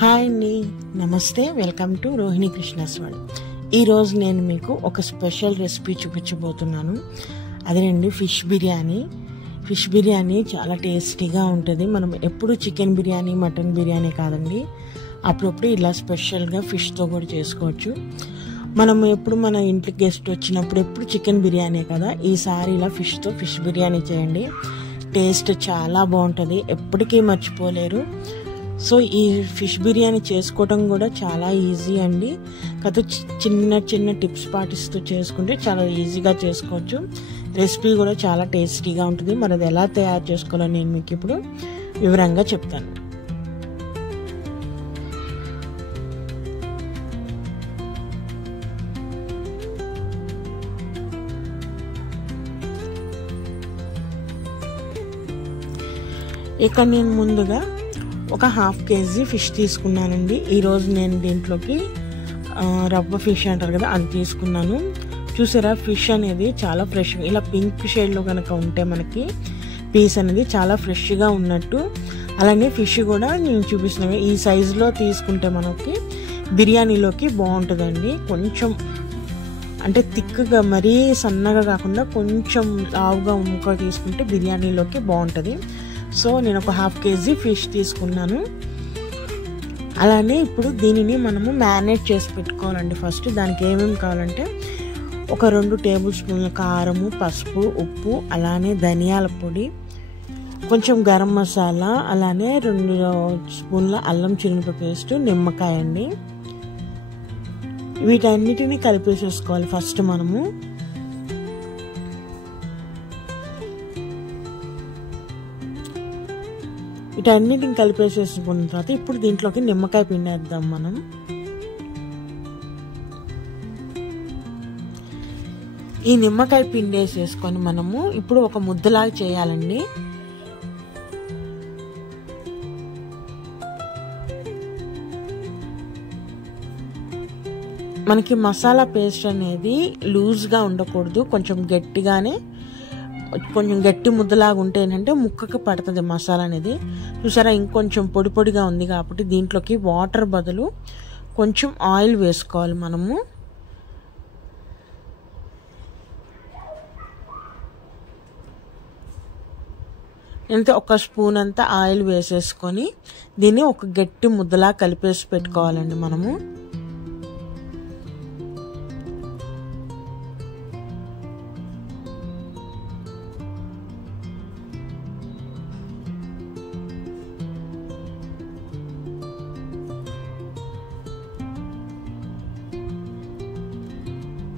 Hi అండి, నమస్తే. Welcome to Rohini Krishna's world. ఈరోజు నేను మీకు ఒక స్పెషల్ రెసిపీ చూపించబోతున్నాను. అదేనండి ఫిష్ బిర్యానీ. ఫిష్ బిర్యానీ చాలా టేస్టీగా ఉంటుంది. మనం ఎప్పుడు చికెన్ బిర్యానీ, మటన్ బిర్యానీ కాదండి, అప్పుడప్పుడు ఇలా స్పెషల్గా ఫిష్తో కూడా చేసుకోవచ్చు. మనం ఎప్పుడు మన ఇంటికి గెస్ట్ వచ్చినప్పుడు ఎప్పుడు చికెన్ బిర్యానీ కదా, ఈసారి ఇలా ఫిష్ బిర్యానీ చేయండి. టేస్ట్ చాలా బాగుంటుంది, ఎప్పటికీ మర్చిపోలేరు. సో ఈ ఫిష్ బిర్యానీ చేసుకోవడం కూడా చాలా ఈజీ అండి. కాకపోతే చిన్న చిన్న టిప్స్ పాటిస్తూ చేసుకుంటే చాలా ఈజీగా చేసుకోవచ్చు. రెసిపీ కూడా చాలా టేస్టీగా ఉంటుంది. మరి అది ఎలా తయారు చేసుకోవాలో నేను మీకు ఇప్పుడు వివరంగా చెప్తాను. ఇక్కడ నేను ముందుగా ఒక 1/2 kg ఫిష్ తీసుకున్నానండి. ఈరోజు నేను దీంట్లోకి రవ్వ ఫిష్ అంటారు కదా, అది తీసుకున్నాను. చూసారా, ఫిష్ అనేది చాలా ఫ్రెష్గా ఇలా పింక్ షేడ్లో కనుక ఉంటే మనకి పీస్ అనేది చాలా ఫ్రెష్గా ఉన్నట్టు. అలానే ఫిష్ కూడా నేను చూపిస్తున్నాను, ఈ సైజులో తీసుకుంటే మనకి బిర్యానీలోకి బాగుంటుందండి. కొంచెం అంటే థిక్గా, మరీ సన్నగా కాకుండా కొంచెం లావుగా ముక్క తీసుకుంటే బిర్యానీలోకి బాగుంటుంది. సో నేను ఒక 1/2 kg ఫిష్ తీసుకున్నాను. అలానే ఇప్పుడు దీనిని మనము మ్యారినేట్ చేసి పెట్టుకోవాలండి. ఫస్ట్ దానికి ఏమేమి కావాలంటే ఒక 2 టేబుల్ స్పూన్ల కారము, పసుపు, ఉప్పు, అలానే ధనియాల పొడి, కొంచెం గరం మసాలా, అలానే 2 స్పూన్ల అల్లం చిన్నులపాయ పేస్ట్, నిమ్మకాయ అండి. వీటన్నిటిని కలిపేసేసుకోవాలి ఫస్ట్ మనము. వీటన్నిటిని కలిపేసేసుకున్న తర్వాత ఇప్పుడు దీంట్లోకి నిమ్మకాయ పిండేద్దాం మనం. ఈ నిమ్మకాయ పిండేసేసుకొని మనము ఇప్పుడు ఒక ముద్దలాగా చేయాలండి. మనకి మసాలా పేస్ట్ అనేది లూజ్గా ఉండకూడదు, కొంచెం గట్టి ముద్దలాగా ఉంటే ఏంటంటే ముక్కకి పడుతుంది మసాలా అనేది. చూసారా, ఇంకొంచెం పొడి పొడిగా ఉంది కాబట్టి దీంట్లోకి వాటర్ బదులు కొంచెం ఆయిల్ వేసుకోవాలి మనము. అంటే 1 స్పూన్ అంతా ఆయిల్ వేసేసుకొని దీన్ని ఒక గట్టి ముద్దలా కలిపేసి పెట్టుకోవాలండి మనము.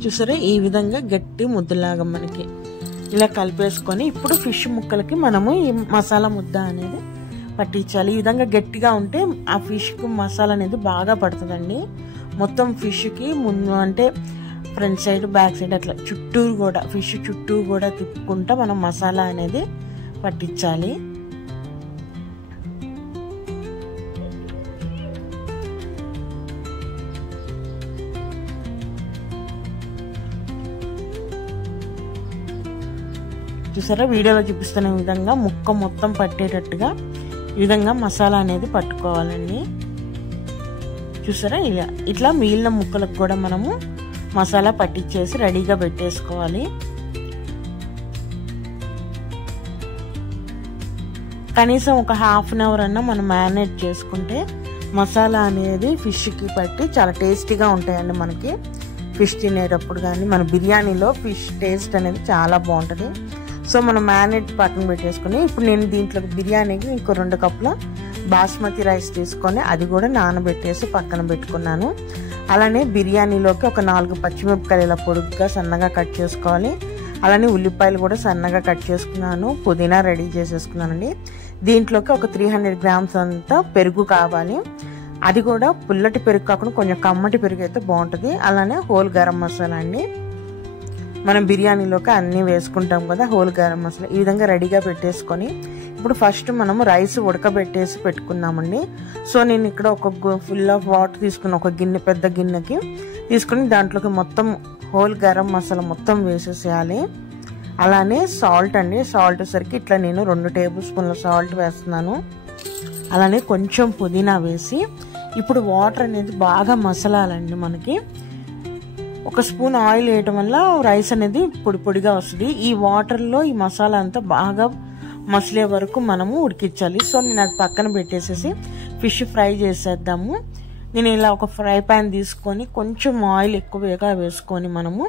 చూసారా, ఈ విధంగా గట్టి ముద్దలాగా మనకి ఇలా కలిపేసుకొని ఇప్పుడు ఫిష్ ముక్కలకి మనము ఈ మసాలా ముద్ద అనేది పట్టించాలి. ఈ విధంగా గట్టిగా ఉంటే ఆ ఫిష్కి మసాలా అనేది బాగా పడుతుందండి. మొత్తం ఫిష్కి ముందు అంటే ఫ్రంట్ సైడ్, బ్యాక్ సైడ్ అట్లా చుట్టూరు కూడా ఫిష్ చుట్టూ కూడా తిప్పుకుంటా మనం మసాలా అనేది పట్టించాలి. చూసారా, వీడియోలో చూపిస్తున్న విధంగా ముక్క మొత్తం పట్టేటట్టుగా ఈ విధంగా మసాలా అనేది పట్టుకోవాలండి. చూసారా, ఇట్లా మిగిలిన ముక్కలకు కూడా మనము మసాలా పట్టించేసి రెడీగా పెట్టేసుకోవాలి. కనీసం ఒక 1/2 అవర్ అన్నా మనం మ్యారినేట్ చేసుకుంటే మసాలా అనేది ఫిష్కి పట్టి చాలా టేస్టీగా ఉంటాయండి. మనకి ఫిష్ తినేటప్పుడు కానీ మన బిర్యానీలో ఫిష్ టేస్ట్ అనేది చాలా బాగుంటుంది. సో మనం మ్యారినేట్ పక్కన పెట్టేసుకుని ఇప్పుడు నేను దీంట్లోకి బిర్యానీకి ఇంకో 2 కప్పుల బాస్మతి రైస్ తీసుకొని అది కూడా నానబెట్టేసి పక్కన పెట్టుకున్నాను. అలానే బిర్యానీలోకి ఒక 4 పచ్చిమిరపకాయలు ఇలా పొడుగ్గా సన్నగా కట్ చేసుకోవాలి. అలానే ఉల్లిపాయలు కూడా సన్నగా కట్ చేసుకున్నాను. పుదీనా రెడీ చేసేసుకున్నానండి. దీంట్లోకి ఒక 300 grams అంతా పెరుగు కావాలి. అది కూడా పుల్లటి పెరుగు కాకుండా కొంచెం కమ్మటి పెరుగు అయితే బాగుంటుంది. అలానే హోల్ గరం మసాలా అండి, మనం బిర్యానీలోకి అన్నీ వేసుకుంటాం కదా, హోల్ గరం మసాలా ఈ విధంగా రెడీగా పెట్టేసుకొని ఇప్పుడు ఫస్ట్ మనము రైస్ ఉడకబెట్టేసి పెట్టుకుందామండి. సో నేను ఇక్కడ ఒక ఫుల్ ఆఫ్ వాటర్ తీసుకుని ఒక గిన్నె, పెద్ద గిన్నెకి తీసుకుని దాంట్లోకి మొత్తం హోల్ గరం మసాలా మొత్తం వేసేసేయాలి. అలానే సాల్ట్ అండి, సాల్ట్ సరికి ఇట్లా నేను 2 టేబుల్ స్పూన్ల సాల్ట్ వేస్తున్నాను. అలానే కొంచెం పుదీనా వేసి ఇప్పుడు వాటర్ అనేది బాగా మసలాలండి. మనకి ఒక స్పూన్ ఆయిల్ వేయటం వల్ల రైస్ అనేది పొడి పొడిగా వస్తుంది. ఈ వాటర్లో ఈ మసాలా అంతా బాగా మసలే వరకు మనము ఉడికించాలి. సో నేను అది పక్కన పెట్టేసేసి ఫిష్ ఫ్రై చేసేద్దాము. నేను ఇలా ఒక ఫ్రై ప్యాన్ తీసుకొని కొంచెం ఆయిల్ ఎక్కువగా వేసుకొని మనము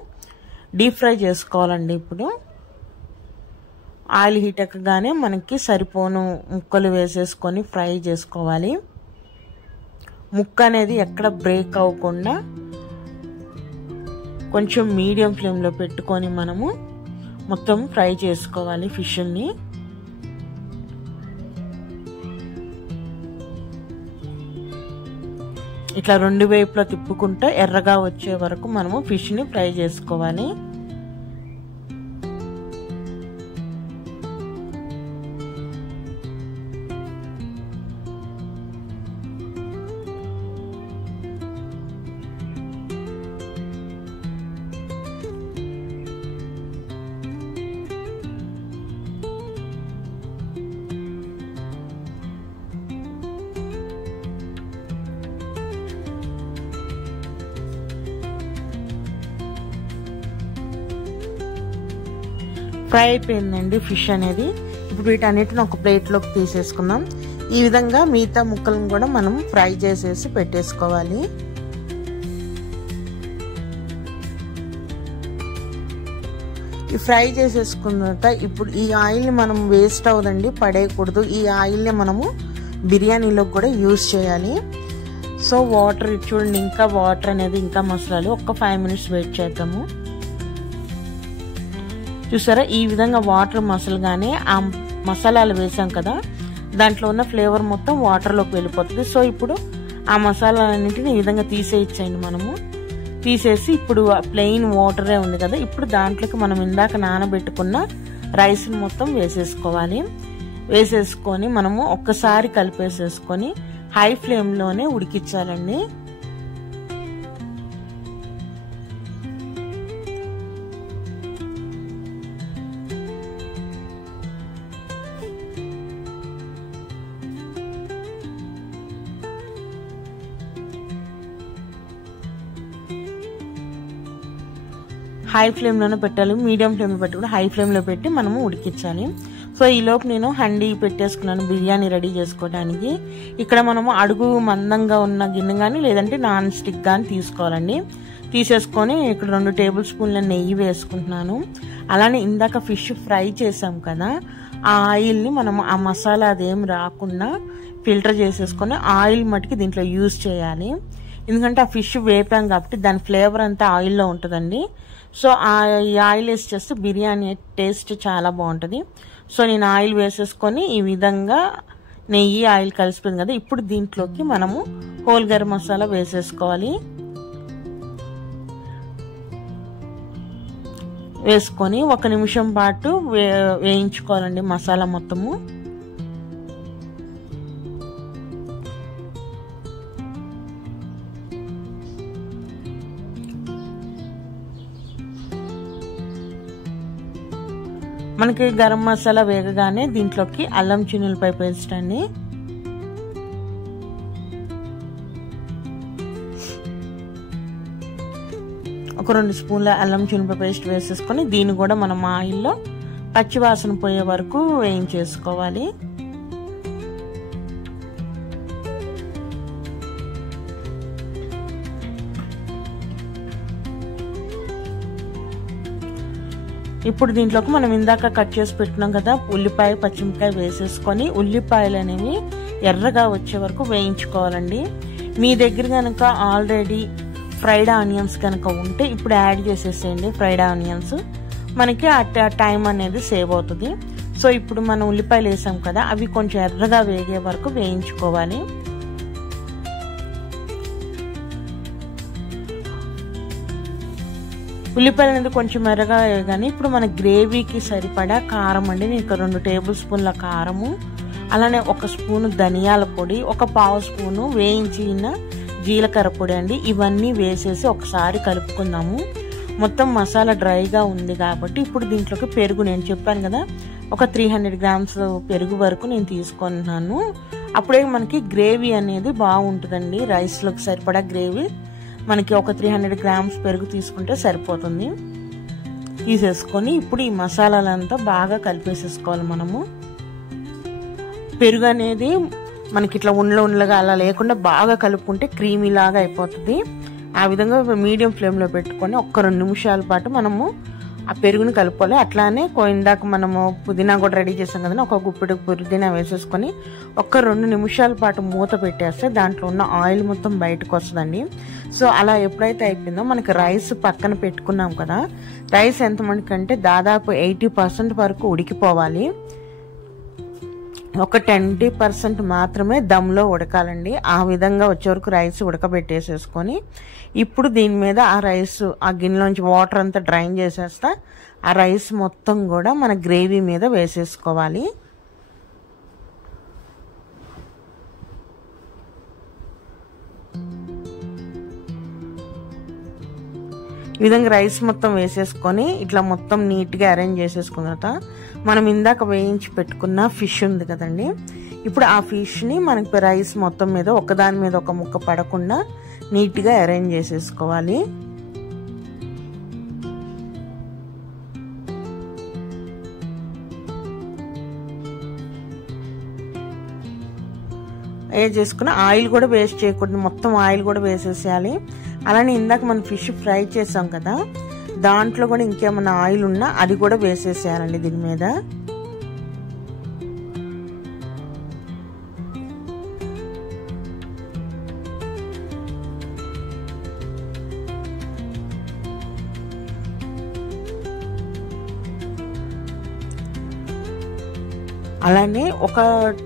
డీప్ ఫ్రై చేసుకోవాలండి. ఇప్పుడు ఆయిల్ హీట్ ఎక్కగానే మనకి సరిపోను ముక్కలు వేసేసుకొని ఫ్రై చేసుకోవాలి. ముక్క అనేది ఎక్కడ బ్రేక్ అవ్వకుండా కొంచెం మీడియం ఫ్లేమ్లో పెట్టుకొని మనము మొత్తం ఫ్రై చేసుకోవాలి ఫిష్ని. ఇట్లా రెండు వైపులా తిప్పుకుంటూ ఎర్రగా వచ్చే వరకు మనము ఫిష్ని ఫ్రై చేసుకోవాలి. ఫ్రై అయిపోయిందండి ఫిష్ అనేది. ఇప్పుడు వీటన్నిటిని ఒక ప్లేట్లోకి తీసేసుకుందాం. ఈ విధంగా మిగతా ముక్కలను కూడా మనం ఫ్రై చేసేసి పెట్టేసుకోవాలి. ఈ ఫ్రై చేసేసుకున్న తర్వాత ఇప్పుడు ఈ ఆయిల్ని మనం వేస్ట్ అవ్వదండి, పడేయకూడదు. ఈ ఆయిల్ని మనము బిర్యానీలో కూడా యూజ్ చేయాలి. సో వాటర్ చూడండి, ఇంకా వాటర్ అనేది ఇంకా మసలాలి. ఒక్క 5 minutes వెయిట్ చేద్దాము. చూసారా, ఈ విధంగా వాటర్ మసలుగానే ఆ మసాలాలు వేసాం కదా, దాంట్లో ఉన్న ఫ్లేవర్ మొత్తం వాటర్లోకి వెళ్ళిపోతుంది. సో ఇప్పుడు ఆ మసాలాలన్నింటినీ ఈ విధంగా తీసేయచ్చండి. మనము తీసేసి ఇప్పుడు ప్లెయిన్ వాటరే ఉంది కదా, ఇప్పుడు దాంట్లోకి మనం ఇందాక నానబెట్టుకున్న రైస్ని మొత్తం వేసేసుకోవాలి. వేసేసుకొని మనము ఒక్కసారి కలిపేసేసుకొని హై ఫ్లేమ్లోనే ఉడికించాలండి. హై ఫ్లేమ్లోనే పెట్టాలి, మీడియం ఫ్లేమ్లో పెట్టి హై ఫ్లేమ్లో పెట్టి మనము ఉడికించాలి. సో ఈలోపు నేను హండీ పెట్టేసుకున్నాను బిర్యానీ రెడీ చేసుకోవడానికి. ఇక్కడ మనము అడుగు మందంగా ఉన్న గిన్నె కానీ లేదంటే నాన్ స్టిక్ కానీ తీసుకోవాలండి. తీసేసుకొని ఇక్కడ 2 టేబుల్ స్పూన్ల నెయ్యి వేసుకుంటున్నాను. అలానే ఇందాక ఫిష్ ఫ్రై చేసాం కదా, ఆ ఆయిల్ని మనం ఆ మసాలా అదేం రాకుండా ఫిల్టర్ చేసేసుకొని ఆయిల్ మటుకి దీంట్లో యూజ్ చేయాలి. ఎందుకంటే ఆ ఫిష్ వేపాం కాబట్టి దాని ఫ్లేవర్ అంతా ఆయిల్లో ఉంటుందండి. సో ఈ ఆయిల్ వేసి చేస్తే బిర్యానీ టేస్ట్ చాలా బాగుంటుంది. సో నేను ఆయిల్ వేసేసుకొని ఈ విధంగా నెయ్యి ఆయిల్ కలిసిపోయింది కదా, ఇప్పుడు దీంట్లోకి మనము హోల్ గరం మసాలా వేసేసుకోవాలి. వేసుకొని 1 నిమిషం పాటు వేయించుకోవాలండి మసాలా మొత్తము. మనకి గరం మసాలా వేగగానే దీంట్లోకి అల్లం చిన్నులపై పేస్ట్ అండి, ఒక 2 స్పూన్ల అల్లం చిన్నులపై పేస్ట్ వేసేసుకొని దీన్ని కూడా మనం ఆయిల్లో పచ్చివాసన పోయే వరకు వేయించేసుకోవాలి. ఇప్పుడు దీంట్లోకి మనం ఇందాక కట్ చేసి పెట్టున్నాం కదా ఉల్లిపాయ పచ్చిమిరపకాయ వేసేసుకొని ఉల్లిపాయలు అనేవి ఎర్రగా వచ్చే వరకు వేయించుకోవాలండి. మీ దగ్గర కనుక ఆల్రెడీ ఫ్రైడ్ ఆనియన్స్ కనుక ఉంటే ఇప్పుడు యాడ్ చేసేసేయండి ఫ్రైడ్ ఆనియన్స్, మనకి ఆ టైం అనేది సేవ్ అవుతుంది. సో ఇప్పుడు మనం ఉల్లిపాయలు వేసాం కదా, అవి కొంచెం ఎర్రగా వేగే వరకు వేయించుకోవాలి. ఉల్లిపాయలు అనేది కొంచెం ఎర్రగా వేయగానే ఇప్పుడు మన గ్రేవీకి సరిపడా కారం అండి. నేను 2 టేబుల్ స్పూన్ల కారము, అలానే 1 స్పూను ధనియాల పొడి, 1/2 స్పూను వేయించిన జీలకర్ర పొడి అండి. ఇవన్నీ వేసేసి ఒకసారి కలుపుకుందాము. మొత్తం మసాలా డ్రైగా ఉంది కాబట్టి ఇప్పుడు దీంట్లోకి పెరుగు, నేను చెప్పాను కదా ఒక 300 గ్రామ్స్ పెరుగు వరకు నేను తీసుకున్నాను. అప్పుడే మనకి గ్రేవీ అనేది బాగుంటుందండి. రైస్లోకి సరిపడా గ్రేవీ మనకి ఒక 300 గ్రామ్స్ పెరుగు తీసుకుంటే సరిపోతుంది. తీసేసుకొని ఇప్పుడు ఈ మసాలాలంతా బాగా కలిపేసేసుకోవాలి. మనము పెరుగు అనేది మనకి ఇట్లా ఉండలుగా అలా లేకుండా బాగా కలుపుకుంటే క్రీమీ లాగా అయిపోతుంది. ఆ విధంగా మీడియం ఫ్లేమ్లో పెట్టుకొని ఒక్క 2 నిమిషాల పాటు మనము ఆ పెరుగుని కలుపుకోవాలి. అట్లానే ఇందాక మనము పుదీనా కూడా రెడీ చేసాం కదండి, ఒక గుప్పెడు పుదీనా వేసేసుకొని ఒక్క 2 నిమిషాల పాటు మూత పెట్టేస్తే దాంట్లో ఉన్న ఆయిల్ మొత్తం బయటకు వస్తుందండి. సో అలా ఎప్పుడైతే అయిపోయిందో మనకి రైస్ పక్కన పెట్టుకున్నాం కదా, రైస్ ఎంతమందికంటే దాదాపు 80% వరకు ఉడికిపోవాలి. ఒక 20% మాత్రమే దమ్లో ఉడకాలండి. ఆ విధంగా వచ్చే వరకు రైస్ ఉడకబెట్టేసేసుకొని ఇప్పుడు దీని మీద ఆ రైస్ ఆ గిన్నెలోంచి వాటర్ అంతా డ్రైన్ చేసేస్తా ఆ రైస్ మొత్తం కూడా మన గ్రేవీ మీద వేసేసుకోవాలి. ఈ విధంగా రైస్ మొత్తం వేసేసుకొని ఇట్లా మొత్తం నీట్గా అరేంజ్ చేసేసుకున్న తర్వాత మనం ఇందాక వేయించి పెట్టుకున్న ఫిష్ ఉంది కదండి, ఇప్పుడు ఆ ఫిష్ని మనకి రైస్ మొత్తం మీద ఒకదాని మీద ఒక ముక్క పడకుండా నీట్గా అరేంజ్ చేసేసుకోవాలి. చేసుకున్న ఆయిల్ కూడా వేస్ట్ చేయకూడదు, మొత్తం ఆయిల్ కూడా వేసేసేయాలి. అలానే ఇందాక మనం ఫిష్ ఫ్రై చేసాం కదా, దాంట్లో కూడా ఇంకేమన్నా ఆయిల్ ఉన్నా అది కూడా వేసేసేయాలండి దీని మీద. అలానే ఒక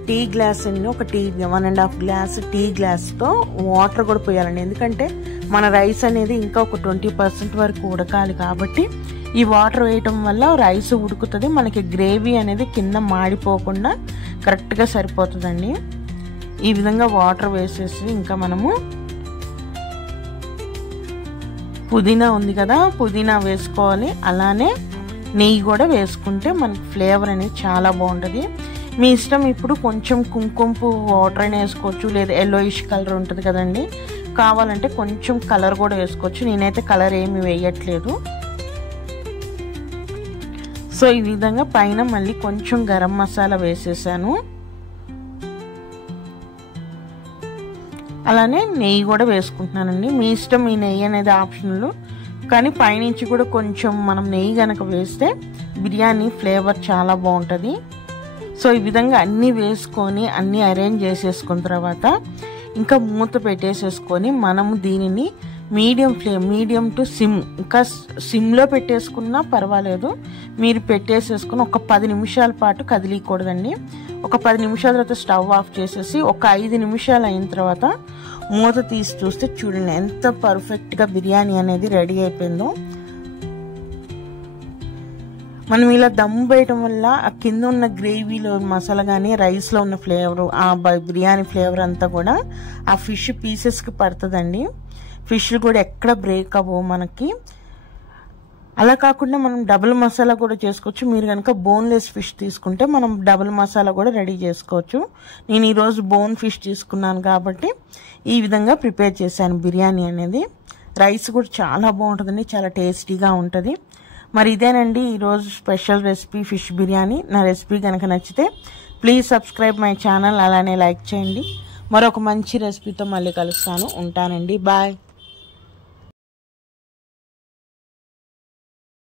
టీ గ్లాస్ అండి, ఒక 1.5 గ్లాస్ టీ గ్లాస్తో వాటర్ కూడా పోయాలండి. ఎందుకంటే మన రైస్ అనేది ఇంకా ఒక 20% వరకు ఉడకాలి కాబట్టి ఈ వాటర్ వేయటం వల్ల రైస్ ఉడుకుతుంది, మనకి గ్రేవీ అనేది కింద మాడిపోకుండా కరెక్ట్గా సరిపోతుందండి. ఈ విధంగా వాటర్ వేసేసి ఇంకా మనము పుదీనా ఉంది కదా, పుదీనా వేసుకోవాలి. అలానే నెయ్యి కూడా వేసుకుంటే మనకి ఫ్లేవర్ అనేది చాలా బాగుంటుంది. మీ ఇష్టం. ఇప్పుడు కొంచెం కుంకుమ వాటర్ అయినా వేసుకోవచ్చు, లేదా ఎల్లోయిష్ కలర్ ఉంటుంది కదండి, కావాలంటే కొంచెం కలర్ కూడా వేసుకోవచ్చు. నేనైతే కలర్ ఏమి వేయట్లేదు. సో ఈ విధంగా పైన మళ్ళీ కొంచెం గరం మసాలా వేసేసాను. అలానే నెయ్యి కూడా వేసుకుంటున్నానండి. మీ ఇష్టం, ఈ నెయ్యి అనేది ఆప్షనల్, కానీ పైనుంచి కూడా కొంచెం మనం నెయ్యి కనుక వేస్తే బిర్యానీ ఫ్లేవర్ చాలా బాగుంటుంది. సో ఈ విధంగా అన్నీ వేసుకొని అన్నీ అరేంజ్ చేసేసుకున్న తర్వాత ఇంకా మూత పెట్టేసేసుకొని మనము దీనిని మీడియం టు సిమ్, ఇంకా సిమ్లో పెట్టేసుకున్నా పర్వాలేదు, మీరు పెట్టేసేసుకుని ఒక 10 నిమిషాల పాటు కదిలీకూడదండి. ఒక 10 నిమిషాల తర్వాత స్టవ్ ఆఫ్ చేసేసి ఒక 5 నిమిషాలు అయిన తర్వాత మూత తీసి చూస్తే చూడండి ఎంత పర్ఫెక్ట్గా బిర్యానీ అనేది రెడీ అయిపోయిందో. మనం ఇలా దమ్ వేయటం వల్ల ఆ కింద ఉన్న గ్రేవీలో మసాలా కానీ రైస్లో ఉన్న ఫ్లేవర్, ఆ బిర్యానీ ఫ్లేవర్ అంతా కూడా ఆ ఫిష్ పీసెస్కి పడుతుందండి. ఫిష్లు కూడా ఎక్కడ బ్రేక్ అవ్వవు మనకి. అలా కాకుండా మనం డబుల్ మసాలా కూడా చేసుకోవచ్చు. మీరు కనుక బోన్లెస్ ఫిష్ తీసుకుంటే మనం డబుల్ మసాలా కూడా రెడీ చేసుకోవచ్చు. నేను ఈరోజు బోన్ ఫిష్ తీసుకున్నాను కాబట్టి ఈ విధంగా ప్రిపేర్ చేశాను బిర్యానీ అనేది. రైస్ కూడా చాలా బాగుంటుందండి, చాలా టేస్టీగా ఉంటుంది. మరి ఇదేనండి ఈరోజు స్పెషల్ రెసిపీ ఫిష్ బిర్యానీ. నా రెసిపీ కనుక నచ్చితే ప్లీజ్ సబ్స్క్రైబ్ మై ఛానల్, అలానే లైక్ చేయండి. మరొక మంచి రెసిపీతో మళ్ళీ కలుస్తాను. ఉంటానండి, బాయ్.